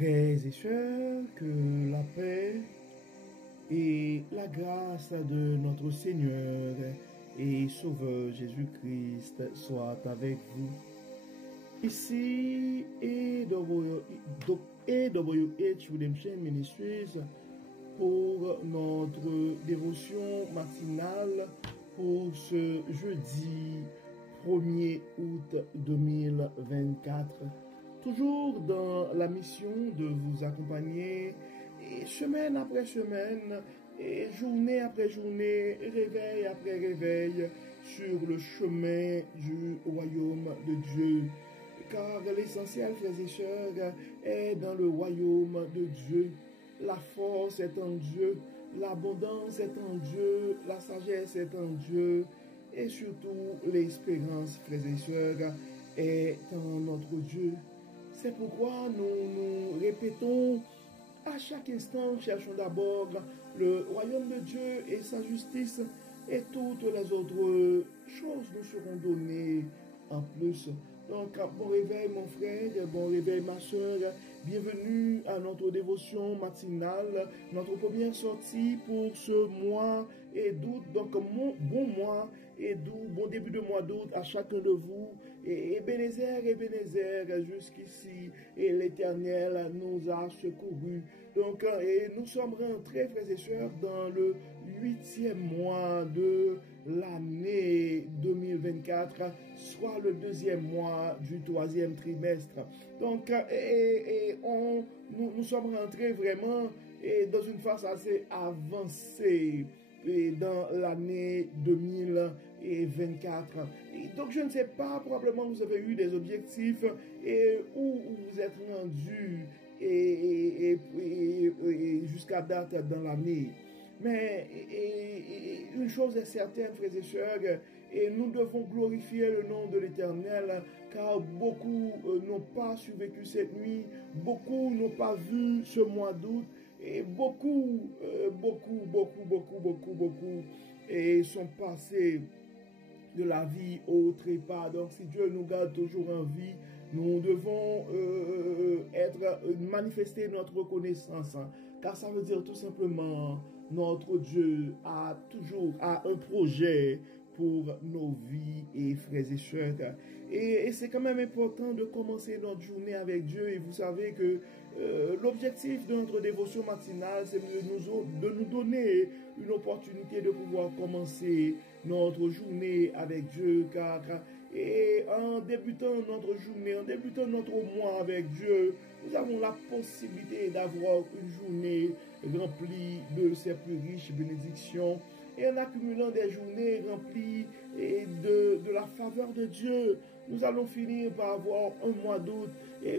Frères et sœurs, que la paix et la grâce de notre Seigneur et Sauveur Jésus-Christ soient avec vous. Ici AWH Redemption Ministries pour notre dévotion matinale pour ce jeudi 1er août 2024. Toujours dans la mission de vous accompagner semaine après semaine et journée après journée, réveil après réveil sur le chemin du royaume de Dieu. Car l'essentiel, frères et sœurs, est dans le royaume de Dieu. La force est en Dieu, l'abondance est en Dieu, la sagesse est en Dieu et surtout l'espérance, frères et sœurs, est en notre Dieu. C'est pourquoi nous répétons à chaque instant, cherchons d'abord le royaume de Dieu et sa justice, et toutes les autres choses nous seront données en plus. Donc, bon réveil mon frère, bon réveil ma soeur, bienvenue à notre dévotion matinale, notre première sortie pour ce mois et d'août, donc bon mois et d'août, bon début de mois d'août à chacun de vous, et Ebenezer jusqu'ici, et l'Éternel nous a secourus. Donc, et nous sommes rentrés, frères et sœurs, dans le 8e mois de l'année 2024, soit le 2e mois du 3e trimestre. Donc, nous sommes rentrés vraiment dans une phase assez avancée dans l'année 2024. Et donc, je ne sais pas, probablement vous avez eu des objectifs et où vous êtes rendus et jusqu'à date dans l'année. Mais une chose est certaine, frères et sœurs, et nous devons glorifier le nom de l'Éternel, car beaucoup n'ont pas survécu cette nuit, beaucoup n'ont pas vu ce mois d'août, et beaucoup et sont passés de la vie au trépas. Donc si Dieu nous garde toujours en vie, nous devons manifester notre reconnaissance, hein, car ça veut dire tout simplement notre Dieu a un projet pour nos vies et frères et sœurs. Et c'est quand même important de commencer notre journée avec Dieu. Et vous savez que l'objectif de notre dévotion matinale, c'est de nous donner une opportunité de pouvoir commencer notre journée avec Dieu. Et en débutant notre journée, en débutant notre mois avec Dieu, nous avons la possibilité d'avoir une journée remplie de ses plus riches bénédictions. Et en accumulant des journées remplies de la faveur de Dieu, nous allons finir par avoir un mois d'août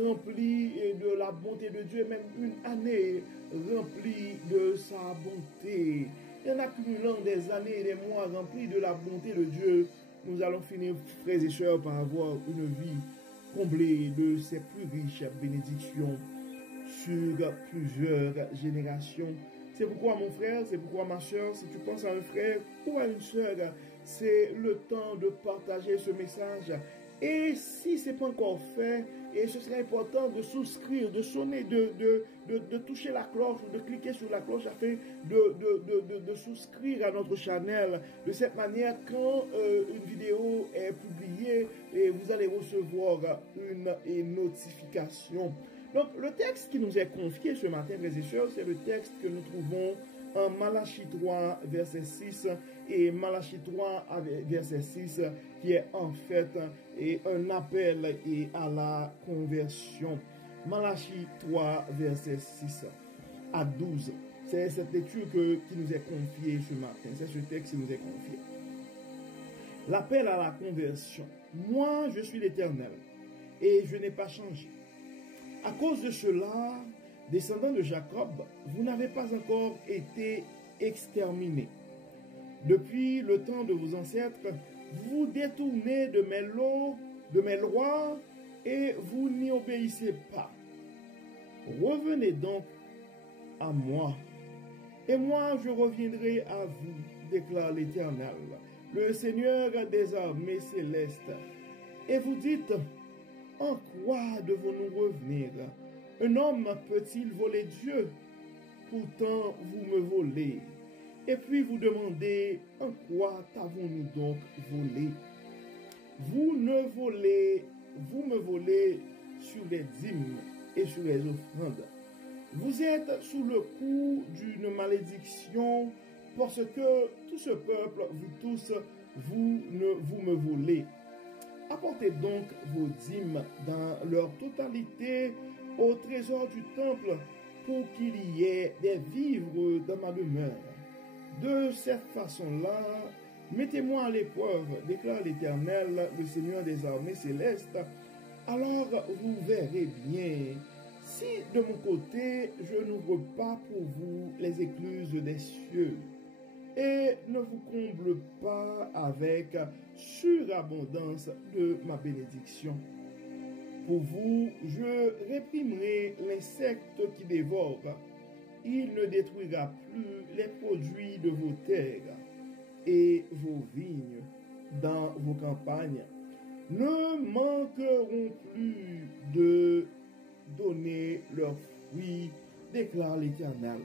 rempli de la bonté de Dieu, même une année remplie de sa bonté. Et en accumulant des années et des mois remplis de la bonté de Dieu, nous allons finir, frères et sœurs, par avoir une vie comblée de ses plus riches bénédictions sur plusieurs générations. C'est pourquoi mon frère, c'est pourquoi ma soeur, si tu penses à un frère ou à une soeur, c'est le temps de partager ce message. Et si ce n'est pas encore fait, et ce serait important de souscrire, de sonner, de toucher la cloche ou de cliquer sur la cloche afin de souscrire à notre channel. De cette manière, quand une vidéo est publiée, et vous allez recevoir une notification. Donc, le texte qui nous est confié ce matin, frères et sœurs, c'est le texte que nous trouvons en Malachie 3, verset 6, et Malachie 3, verset 6, qui est en fait un appel à la conversion. Malachie 3, verset 6 à 12. C'est cette lecture qui nous est confiée ce matin. C'est ce texte qui nous est confié. L'appel à la conversion. Moi, je suis l'Éternel, et je n'ai pas changé. À cause de cela, descendants de Jacob, vous n'avez pas encore été exterminés. Depuis le temps de vos ancêtres, vous détournez de mes lois et vous n'y obéissez pas. Revenez donc à moi, et moi je reviendrai à vous, déclare l'Éternel, le Seigneur des armées célestes. Et vous dites, en quoi devons-nous revenir? Un homme peut-il voler Dieu? Pourtant vous me volez. Et puis vous demandez, en quoi t'avons-nous donc volé? Vous me volez sur les dîmes et sur les offrandes. Vous êtes sous le coup d'une malédiction parce que tout ce peuple, vous tous, vous me volez. Apportez donc vos dîmes dans leur totalité au trésor du temple pour qu'il y ait des vivres dans ma demeure. De cette façon-là, mettez-moi à l'épreuve, déclare l'Éternel, le Seigneur des armées célestes. Alors vous verrez bien, si de mon côté je n'ouvre pas pour vous les écluses des cieux, et ne vous comble pas avec surabondance de ma bénédiction. Pour vous, je réprimerai l'insecte qui dévore. Il ne détruira plus les produits de vos terres et vos vignes dans vos campagnes ne manqueront plus de donner leurs fruits, déclare l'Éternel,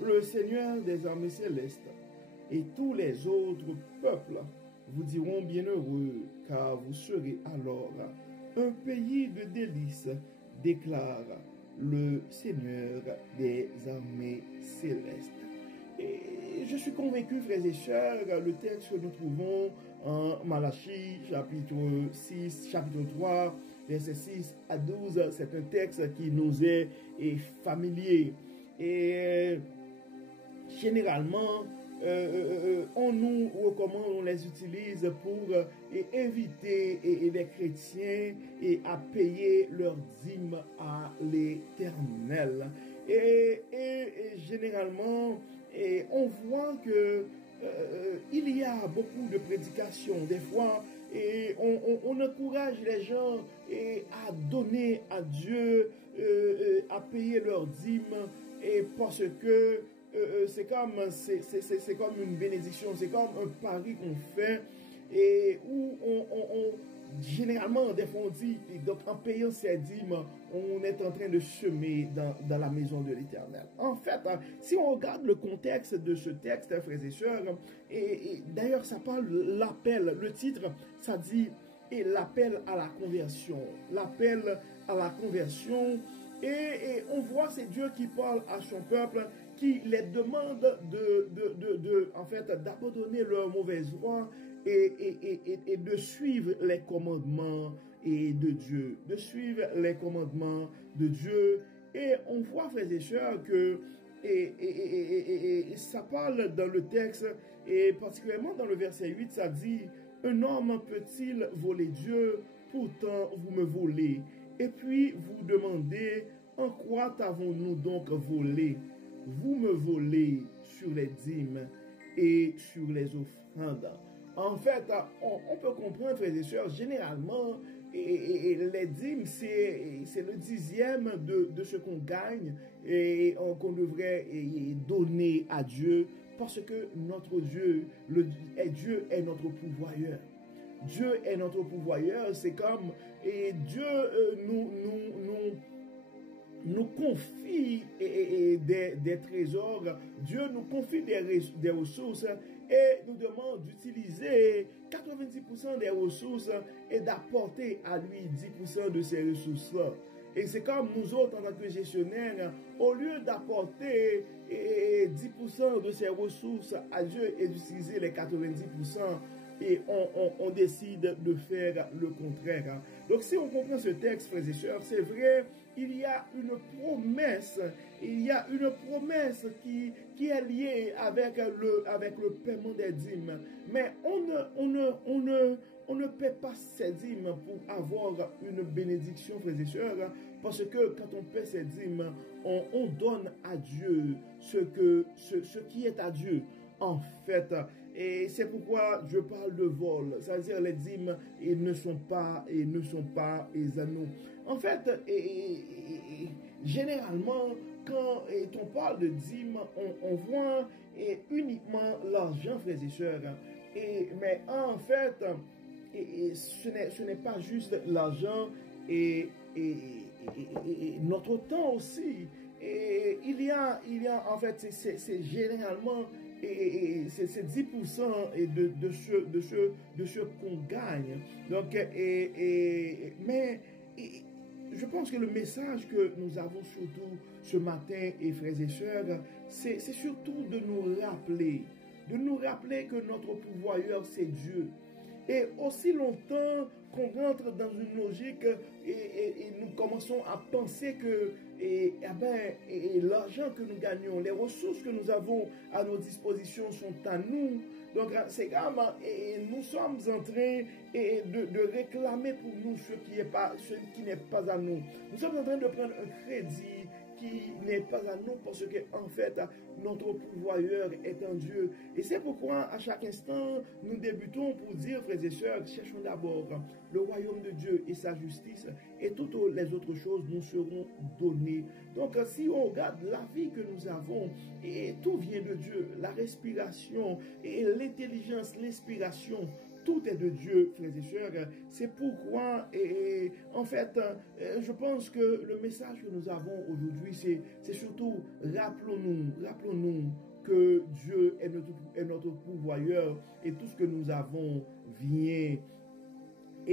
le Seigneur des armées célestes. Et tous les autres peuples vous diront bienheureux, car vous serez alors un pays de délices, déclare le Seigneur des armées célestes. Et je suis convaincu, frères et sœurs, le texte que nous trouvons en Malachie, chapitre 6, chapitre 3, versets 6 à 12, c'est un texte qui nous est familier. Et généralement, on nous recommande, on les utilise pour inviter les chrétiens à payer leurs dîmes à l'Éternel. Et généralement, on voit que il y a beaucoup de prédications. Des fois, on encourage les gens à donner à Dieu, à payer leurs dîmes, parce que c'est comme une bénédiction, c'est comme un pari qu'on fait et où généralement, des fois on dit, donc en payant ces dîmes, on est en train de semer dans la maison de l'Éternel. En fait, si on regarde le contexte de ce texte, frères et sœurs, et d'ailleurs ça parle de l'appel, le titre, ça dit, et l'appel à la conversion. L'appel à la conversion, et on voit c'est Dieu qui parle à son peuple, qui les demande en fait, d'abandonner leur mauvaise voie et de suivre les commandements de Dieu, de suivre les commandements de Dieu. Et on voit, frères et sœurs, que ça parle dans le texte, et particulièrement dans le verset 8, ça dit, un homme peut-il voler Dieu? Pourtant vous me volez. Et puis vous demandez, en quoi t'avons-nous donc volé? Vous me volez sur les dîmes et sur les offrandes. En fait, on peut comprendre, frères et sœurs, généralement, les dîmes, c'est le dixième de ce qu'on gagne et qu'on devrait donner à Dieu, parce que notre Dieu, Dieu est notre pourvoyeur. Dieu est notre pourvoyeur, c'est comme Dieu nous confie des trésors, Dieu nous confie des ressources et nous demande d'utiliser 90% des ressources et d'apporter à lui 10% de ces ressources-là. Et c'est comme nous autres, en tant que gestionnaires, au lieu d'apporter 10% de ces ressources à Dieu et d'utiliser les 90%, et on décide de faire le contraire. Donc si on comprend ce texte, frères et sœurs, c'est vrai, il y a une promesse qui est liée avec le paiement des dîmes. Mais on ne paie pas ces dîmes pour avoir une bénédiction, frères et sœurs, parce que quand on paie ces dîmes, on donne à Dieu ce qui est à Dieu. En fait, et c'est pourquoi je parle de vol, c'est-à-dire les dîmes ne sont pas à nous. En fait, généralement, quand on parle de dîmes, on voit uniquement l'argent, frères et sœurs. Mais en fait, ce n'est pas juste l'argent, et notre temps aussi. Et il y a en fait, c'est généralement c'est 10% de ce qu'on gagne. Donc, mais je pense que le message que nous avons surtout ce matin, et frères et sœurs, c'est surtout de nous rappeler que notre pourvoyeur, c'est Dieu. Et aussi longtemps qu'on rentre dans une logique et nous commençons à penser que l'argent que nous gagnons, les ressources que nous avons à nos dispositions sont à nous. Donc c'est grave, et nous sommes en train de réclamer pour nous ce qui n'est pas à nous. Nous sommes en train de prendre un crédit qui n'est pas à nous parce que en fait notre pourvoyeur est un Dieu. Et c'est pourquoi à chaque instant nous débutons pour dire, frères et sœurs, cherchons d'abord le royaume de Dieu et sa justice, et toutes les autres choses nous seront données. Donc si on regarde la vie que nous avons, et tout vient de Dieu, la respiration et l'intelligence, l'inspiration, tout est de Dieu, frères et sœurs. C'est pourquoi, en fait, je pense que le message que nous avons aujourd'hui, c'est surtout, rappelons-nous que Dieu est notre pourvoyeur, et tout ce que nous avons vient, tout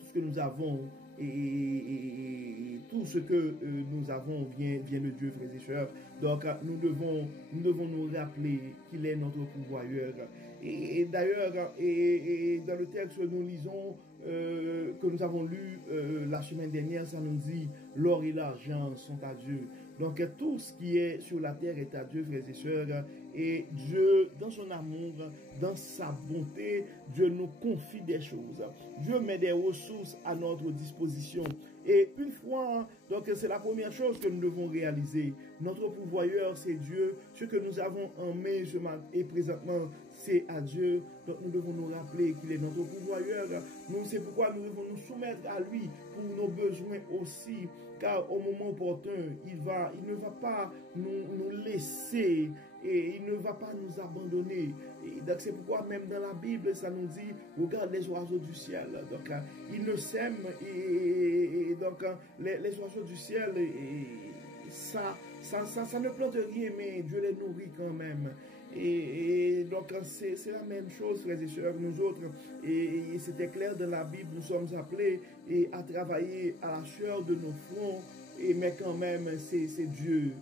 ce que nous avons, et tout ce que nous avons vient de Dieu, frères et sœurs. Donc nous devons nous rappeler qu'il est notre pourvoyeur. Et d'ailleurs, dans le texte que nous lisons, que nous avons lu la semaine dernière, ça nous dit l'or et l'argent sont à Dieu. Donc tout ce qui est sur la terre est à Dieu, frères et sœurs. Et Dieu, dans son amour, dans sa bonté, Dieu nous confie des choses. Dieu met des ressources à notre disposition. Et une fois, donc c'est la première chose que nous devons réaliser. Notre pourvoyeur, c'est Dieu. Ce que nous avons en main et présentement, c'est à Dieu. Donc nous devons nous rappeler qu'il est notre pourvoyeur. C'est pourquoi nous devons nous soumettre à lui pour nos besoins aussi. Car au moment opportun, il ne va pas nous laisser, et il ne va pas nous abandonner. Et donc c'est pourquoi même dans la Bible, ça nous dit, regarde les oiseaux du ciel. Donc ils ne sèment, et donc les oiseaux du ciel, ça ne plante rien, mais Dieu les nourrit quand même. Et donc c'est la même chose, frères et sœurs, nous autres, et c'était clair dans la Bible, nous sommes appelés à travailler à la sueur de nos fronts, mais quand même c'est Dieu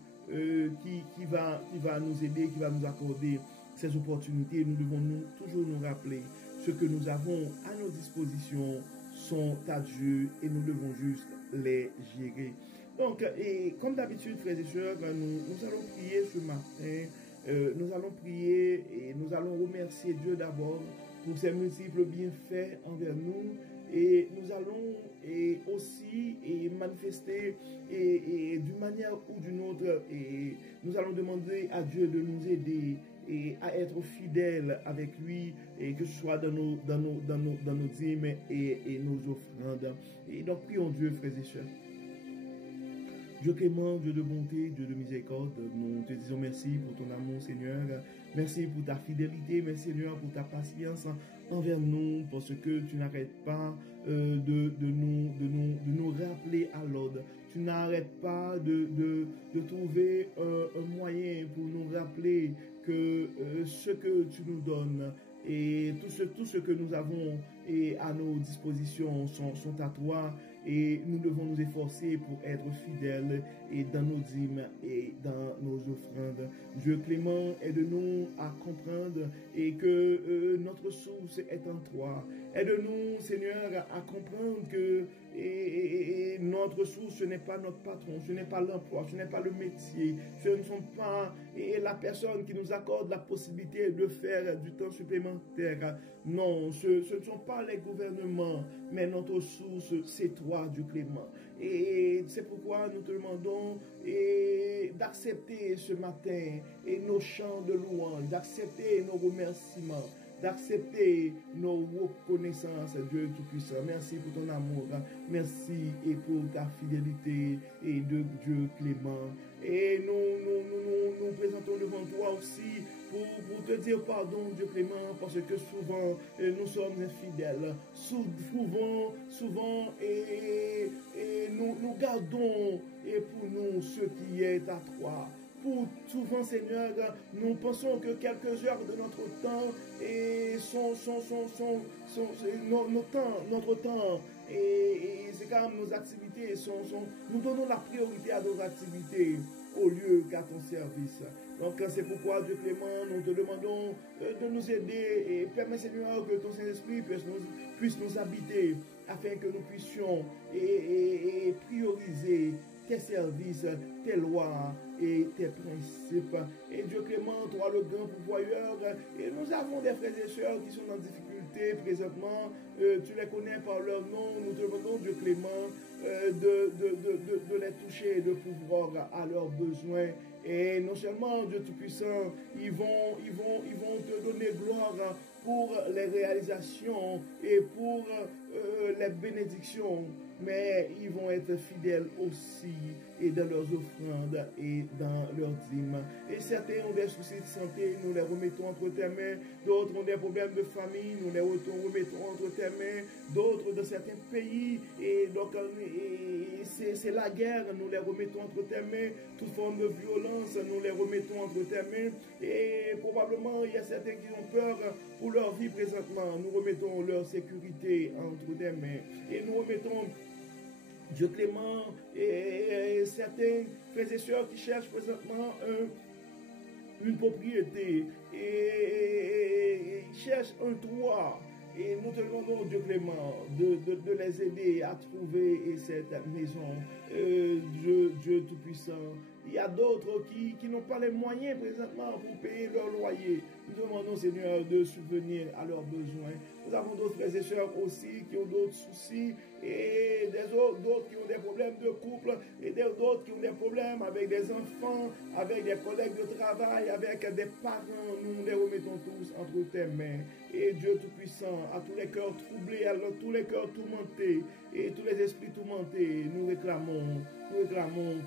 qui va nous aider, qui va nous accorder ces opportunités. Nous devons toujours nous rappeler ce que nous avons à nos dispositions sont à Dieu, et nous devons juste les gérer. Donc, et comme d'habitude, frères et sœurs, nous allons prier ce matin. Nous allons prier et nous allons remercier Dieu d'abord pour ses multiples bienfaits envers nous, et nous allons aussi manifester d'une manière ou d'une autre, et nous allons demander à Dieu de nous aider et à être fidèles avec lui, et que ce soit dans nos dîmes et nos offrandes. Et donc prions Dieu, frères et sœurs. Dieu clément, Dieu de bonté, Dieu de miséricorde, nous te disons merci pour ton amour, Seigneur. Merci pour ta fidélité, merci, Seigneur, pour ta patience envers nous, parce que tu n'arrêtes pas de nous rappeler à l'ordre. Tu n'arrêtes pas de trouver un moyen pour nous rappeler que ce que tu nous donnes et tout ce que nous avons à nos dispositions sont à toi, et nous devons nous efforcer pour être fidèles et dans nos dîmes et dans nos offrandes. Dieu clément, aide-nous à comprendre et que notre source est en toi. Aide-nous, Seigneur, à comprendre que notre source, ce n'est pas notre patron, ce n'est pas l'emploi, ce n'est pas le métier, ce ne sont pas la personne qui nous accorde la possibilité de faire du temps supplémentaire. Non, ce ne sont pas les gouvernements, mais notre source, c'est toi, Dieu clément. Et c'est pourquoi nous te demandons d'accepter ce matin nos chants de louange, d'accepter nos remerciements, d'accepter nos reconnaissances, Dieu Tout-Puissant. Merci pour ton amour, merci et pour ta fidélité et de Dieu clément. Et nous nous présentons devant toi aussi pour te dire pardon, Dieu clément, parce que souvent nous sommes infidèles. Souvent, et nous gardons et pour nous ce qui est à toi. Souvent, Seigneur, nous pensons que quelques heures de notre temps et notre temps et c'est quand même nos activités nous donnons la priorité à nos activités au lieu qu'à ton service. Donc c'est pourquoi, Dieu clément, nous te demandons de nous aider et permets, Seigneur, que ton Saint-Esprit puisse nous habiter afin que nous puissions et prioriser tes services, tes lois et tes principes. Et Dieu clément, toi le grand pourvoyeur, et nous avons des frères et sœurs qui sont en difficulté présentement, tu les connais par leur nom, nous te demandons, Dieu clément, de les toucher, de pouvoir à leurs besoins. Et non seulement, Dieu Tout-Puissant, ils vont te donner gloire pour les réalisations et pour les bénédictions, mais ils vont être fidèles aussi et dans leurs offrandes et dans leurs dîmes. Et certains ont des soucis de santé, nous les remettons entre tes mains. D'autres ont des problèmes de famille, nous les remettons entre tes mains. D'autres dans certains pays, et donc c'est la guerre, nous les remettons entre tes mains. Toute forme de violence, nous les remettons entre tes mains. Et probablement, il y a certains qui ont peur pour leur vie présentement. Nous remettons leur sécurité entre tes mains. Et nous remettons, Dieu clément, et certains frères et sœurs qui cherchent présentement une propriété et cherchent un toit. Et nous te demandons, Dieu clément, de les aider à trouver cette maison. Dieu Tout-Puissant. Il y a d'autres qui n'ont pas les moyens présentement pour payer leur loyer. Nous demandons, Seigneur, de subvenir à leurs besoins. Nous avons d'autres frères et sœurs aussi qui ont d'autres soucis et d'autres qui ont des problèmes de couple et d'autres qui ont des problèmes avec des enfants, avec des collègues de travail, avec des parents. Nous les remettons tous entre tes mains. Et Dieu Tout-Puissant, à tous les cœurs troublés, à tous les cœurs tourmentés et tous les esprits tourmentés, nous réclamons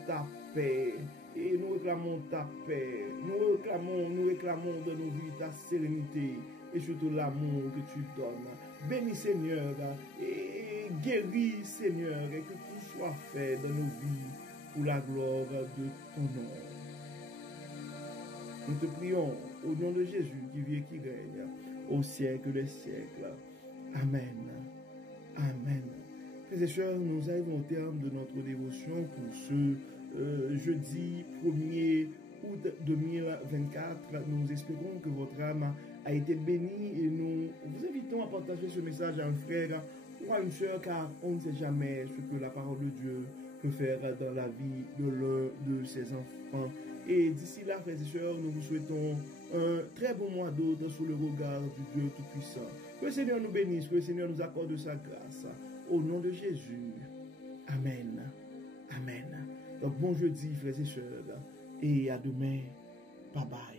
ta paix. Et nous réclamons ta paix. Nous réclamons de nos vies ta sérénité et surtout l'amour que tu donnes. Bénis, Seigneur, et guéris, Seigneur, et que tout soit fait dans nos vies pour la gloire de ton nom. Nous te prions au nom de Jésus qui vit et qui règne au siècle des siècles. Amen. Amen. Frères et sœurs, nous arrivons au terme de notre dévotion pour ce jeudi 1er août 2024. Nous espérons que votre âme a été bénie et nous vous invitons à partager ce message à un frère ou à une sœur, car on ne sait jamais ce que la parole de Dieu peut faire dans la vie de l'un de ses enfants. Et d'ici là, frères et sœurs, nous vous souhaitons un très bon mois d'août sous le regard du Dieu Tout-Puissant. Que le Seigneur nous bénisse, que le Seigneur nous accorde sa grâce. Au nom de Jésus. Amen. Amen. Donc bon jeudi, frères et sœurs. Et à demain. Bye bye.